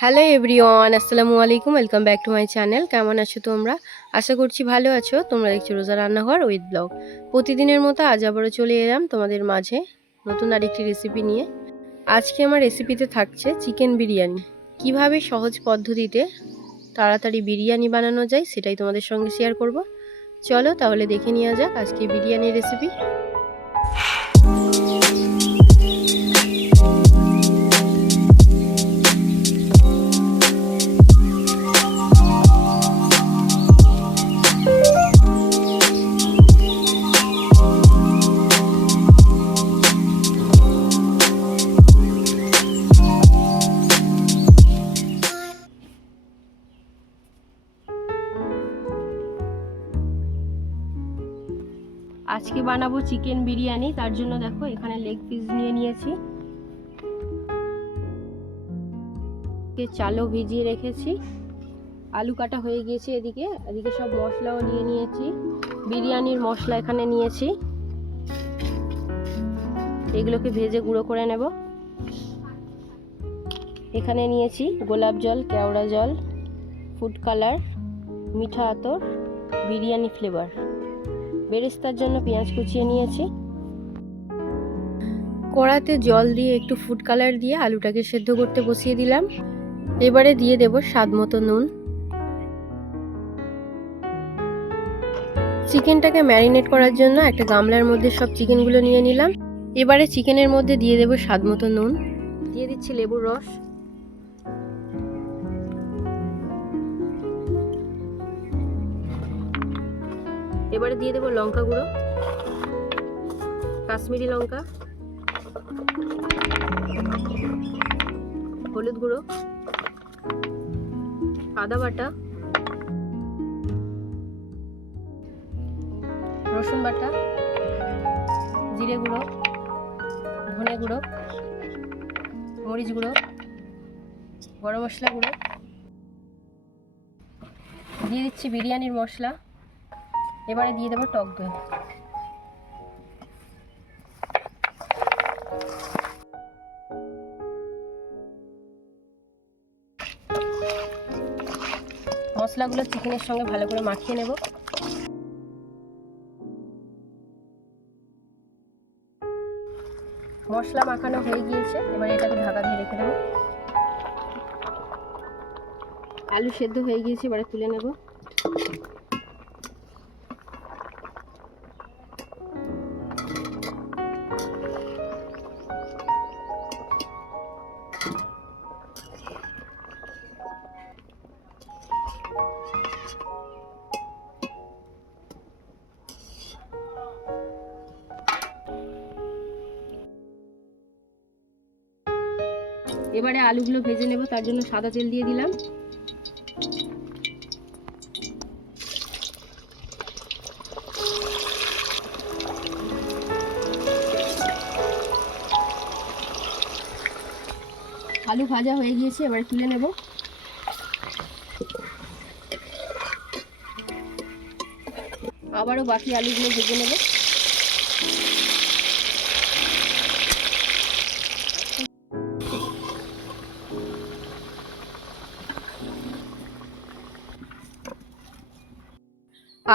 Hello everyone, আসসালামু আলাইকুম। Welcome back to my channel. কেমন আছো তোমরা? আশা করছি ভালো আছো। তোমরা দেখছো রোজা রান্নাঘর উইথ ব্লগ। প্রতিদিনের মতো আজ আবারও চলে এলাম তোমাদের মাঝে নতুন আরেকটি রেসিপি নিয়ে। আজকে আমার রেসিপিতে থাকছে চিকেন বিরিয়ানি। কিভাবে সহজ পদ্ধতিতে তাড়াতাড়ি বিরিয়ানি বানানো যায় সেটাই তোমাদের সঙ্গে শেয়ার করব। চলো তাহলে দেখে নেওয়া যাক আজকে বিরিয়ানির রেসিপি। আজকে বানাবো চিকেন বিরিয়ানি, তার জন্য দেখো এখানে লেগ পিস নিয়ে নিয়েছি, চালও ভিজিয়ে রেখেছি, আলু কাটা হয়ে গিয়েছে, এদিকে সব মশলাও নিয়ে নিয়েছি। বিরিয়ানির মশলা এখানে নিয়েছি, এগুলোকে ভেজে গুঁড়ো করে নেব। এখানে নিয়েছি গোলাপ জল, কেওড়া জল, ফুড কালার, মিঠা আতর, বিরিয়ানি ফ্লেভার। বেরেস্তার জন্য পেঁয়াজ কুচিয়ে নিয়েছি। কড়াতে জল দিয়ে একটু ফুড কালার দিয়ে আলুটাকে সেদ্ধ করতে বসিয়ে দিলাম। এবারে দিয়ে দেব স্বাদ মতো নুন। চিকেনটাকে ম্যারিনেট করার জন্য একটা গামলার মধ্যে সব চিকেনগুলো নিয়ে নিলাম। এবারে চিকেনের মধ্যে দিয়ে দেব স্বাদ মতো নুন, দিয়ে দিচ্ছি লেবুর রস, এবারে দিয়ে দেব লঙ্কা গুঁড়ো, কাশ্মীরি লঙ্কা, হলুদ গুঁড়ো, আদা বাটা, রসুন বাটা, জিরে গুঁড়ো, ধনে গুঁড়ো, মরিচ গুঁড়ো, গরম মশলা গুঁড়ো, দিয়ে দিচ্ছি বিরিয়ানির মশলা। এবারে দিয়ে দেবো টক দই। মশলাগুলো চিকেনের সঙ্গে ভালো করে মাখিয়ে নেব। মশলা মাখানো হয়ে গিয়েছে, এবার এটাকে ঢাকা দিয়ে রেখে দেবো। আলু সেদ্ধ হয়ে গিয়েছে, এবারে তুলে নেব। এবারে আলুগুলো ভেজে নেব, তার জন্য সাদা তেল দিয়ে দিলাম। আলু ভাজা হয়ে গিয়েছে, এবারে তুলে নেব। আবারও বাকি আলুগুলো ভেজে নেব।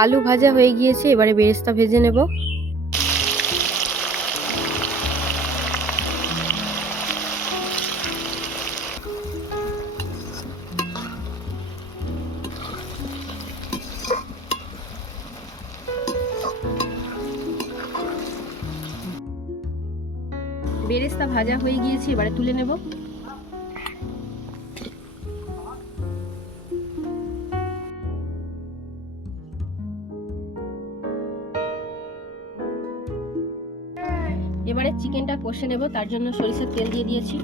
আলু ভাজা হয়ে গিয়েছে, এবারে বেরেস্তা ভেজে নেব। বেরেস্তা ভাজা হয়ে গিয়েছে, এবারে তুলে নেব। এবারে চিকেনটা কষে নেব, তার জন্য সরিষার তেল দিয়ে দিয়েছি।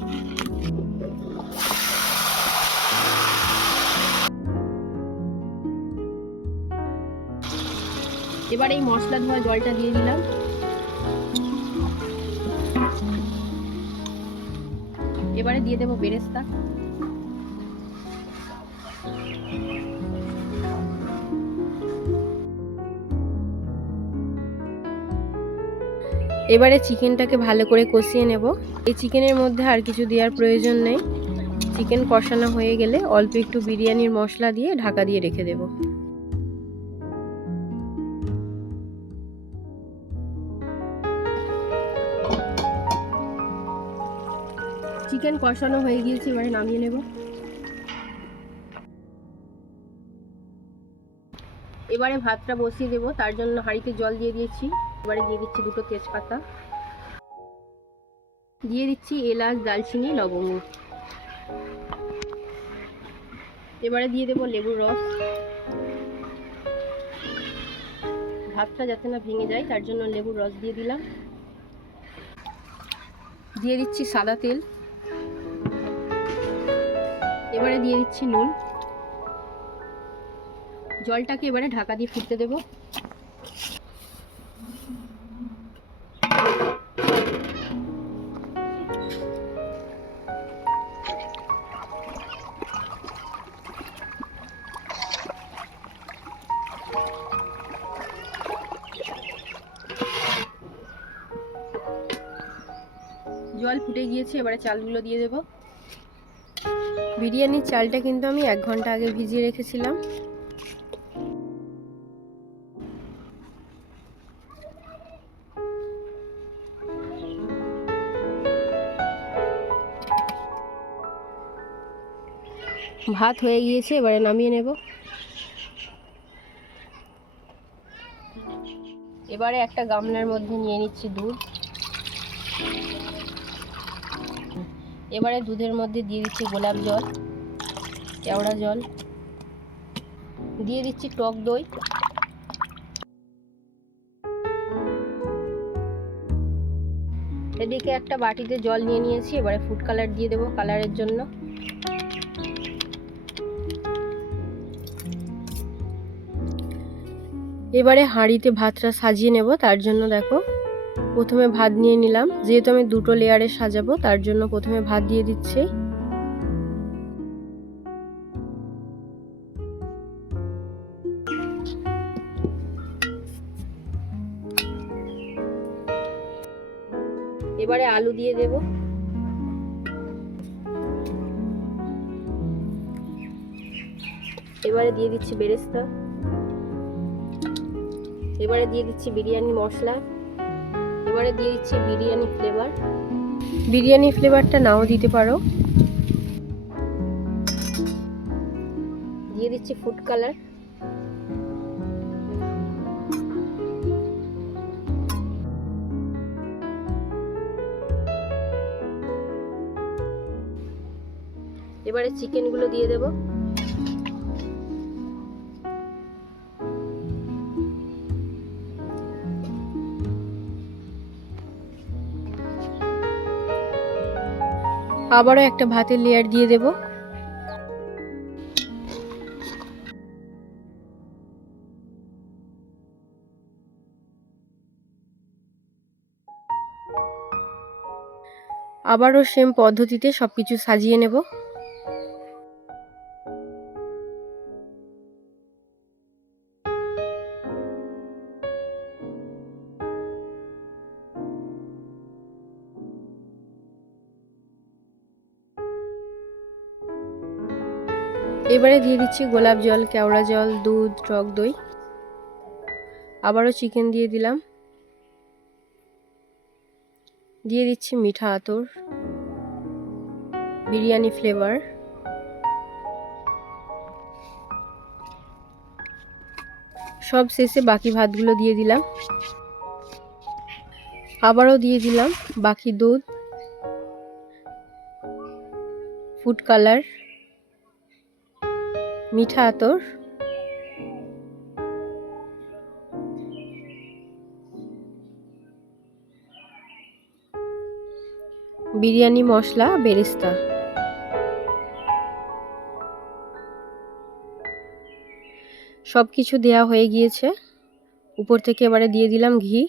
এবারে এই মশলা ধোয়া জলটা দিয়ে দিলাম। এবারে দিয়ে দেব বেরেস্তা। এবারে চিকেনটাকে ভালো করে কষিয়ে নেব। এই চিকেনের মধ্যে আর কিছু দেওয়ার প্রয়োজন নেই। চিকেন কষানো হয়ে গেলে অল্প একটু বিরিয়ানির মশলা দিয়ে ঢাকা দিয়ে রেখে দেব। চিকেন কষানো হয়ে গিয়েছে, এবারে নামিয়ে নেব। এবারে ভাতটা বসিয়ে দেব, তার জন্য হাঁড়িতে জল দিয়ে দিয়েছি। এবারে দিয়ে দিচ্ছি দুটো তেজপাতা, দিয়ে দিচ্ছি এলাচ, দালচিনি, লবঙ্গ। এবারে দিয়ে দেব লেবুর রস। ভাতটা যাতে না ভেঙে যায় তার জন্য লেবুর রস দিয়ে দিলাম। দিয়ে দিচ্ছি সাদা তেল। এবারে দিয়ে দিচ্ছি নুন। জলটাকে এবারে ঢাকা দিয়ে ফুটতে দেব। জল ফুটে গিয়েছে, এবারে চালগুলো দিয়ে দেব। বিরিয়ানির চালটা কিন্তু আমি 1 ঘন্টা আগে ভিজিয়ে রেখেছিলাম। ভাত হয়ে গিয়েছে, এবারে নামিয়ে নেব। এবারে একটা গামলার মধ্যে নিয়ে নিচ্ছি দুধ। এবারে দুধের মধ্যে দিয়ে দিচ্ছি গোলাপ জল, কেওড়া জল, দিয়ে দিচ্ছি টক দই। এদিকে একটা বাটিতে জল নিয়ে নিয়েছি, এবারে ফুড কালার দিয়ে দেবো কালারের জন্য। এবারে হাঁড়িতে ভাতটা সাজিয়ে নেব, তার জন্য দেখো প্রথমে ভাত নিয়ে নিলাম। যেহেতু আমি দুটো লেয়ারে সাজাবো তার জন্য প্রথমে ভাত দিয়ে দিচ্ছি। এবারে আলু দিয়ে দেব। এবারে দিয়ে দিচ্ছি বেরেস্তা। এবারে দিয়ে দিচ্ছি বিরিয়ানি মশলা। এবারে দিয়ে দিচ্ছি বিরিয়ানি ফ্লেভার। বিরিয়ানি ফ্লেভারটা নাও দিতে পারো। দিয়ে দিচ্ছি ফুড কালার। এবারে চিকেনগুলো দিয়ে দেব। আবারও একটা ভাতের লেয়ার দিয়ে দেব। আবারও সেম পদ্ধতিতে সবকিছু সাজিয়ে নেব। এবারে দিয়ে দিচ্ছি গোলাপ জল, কেওড়া জল, দুধ, টক দই। আবারও চিকেন দিয়ে দিলাম। দিয়ে দিচ্ছি মিঠা আতর, বিরিয়ানি ফ্লেভার। সব শেষে বাকি ভাতগুলো দিয়ে দিলাম। আবারও দিয়ে দিলাম বাকি দুধ, ফুড কালার, মিঠা আতর, বিরিয়ানি মশলা, বেরেস্তা। সব কিছু দেওয়া হয়ে গিয়েছে। উপর থেকে এবারে দিয়ে দিলাম ঘি।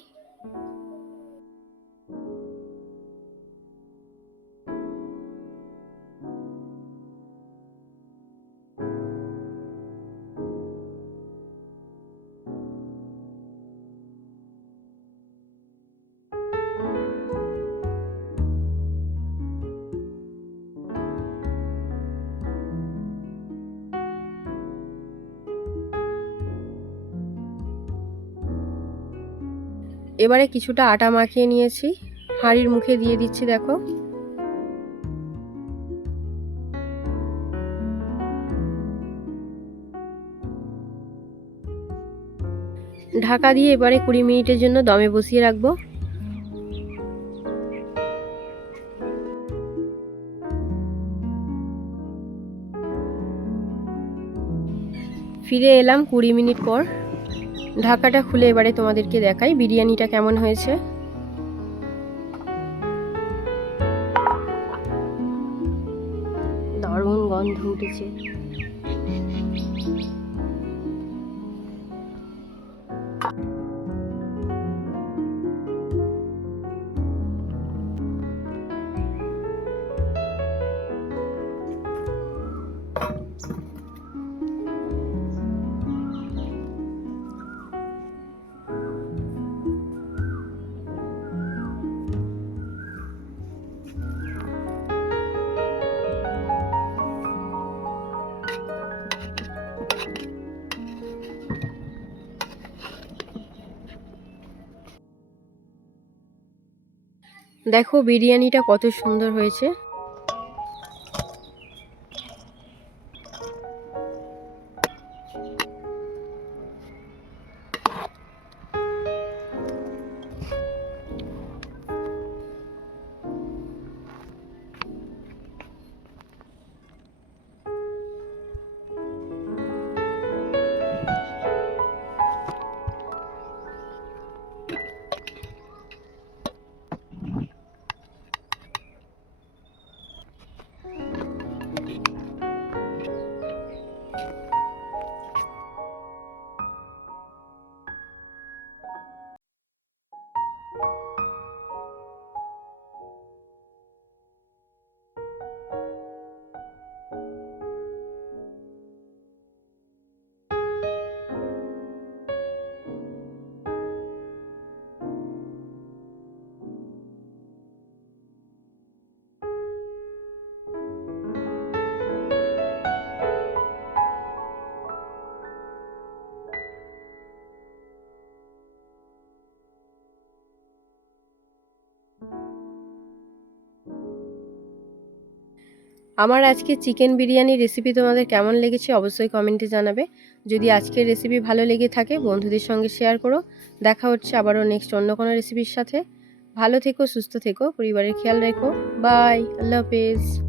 এবারে কিছুটা আটা মাখিয়ে নিয়েছি, হাঁড়ির মুখে দিয়ে দিচ্ছি। দেখো ঢাকা দিয়ে এবারে 20 মিনিটের জন্য দমে বসিয়ে রাখবো। ফিরে এলাম 20 মিনিট পর। ঢাকাটা খুলে এবারে তোমাদেরকে দেখাই বিরিয়ানিটা কেমন হয়েছে। দারুণ গন্ধ উঠেছে। দেখো বিরিয়ানিটা কত সুন্দর হয়েছে। আমার আজকে চিকেন বিরিয়ানির রেসিপি তোমাদের কেমন লেগেছে অবশ্যই কমেন্টে জানাবে। যদি আজকের রেসিপি ভালো লেগে থাকে বন্ধুদের সঙ্গে শেয়ার করো। দেখা হচ্ছে আবারও নেক্সট অন্য কোনো রেসিপির সাথে। ভালো থেকো, সুস্থ থেকো, পরিবারের খেয়াল রেখো। বাই, আল্লাহ হাফেজ।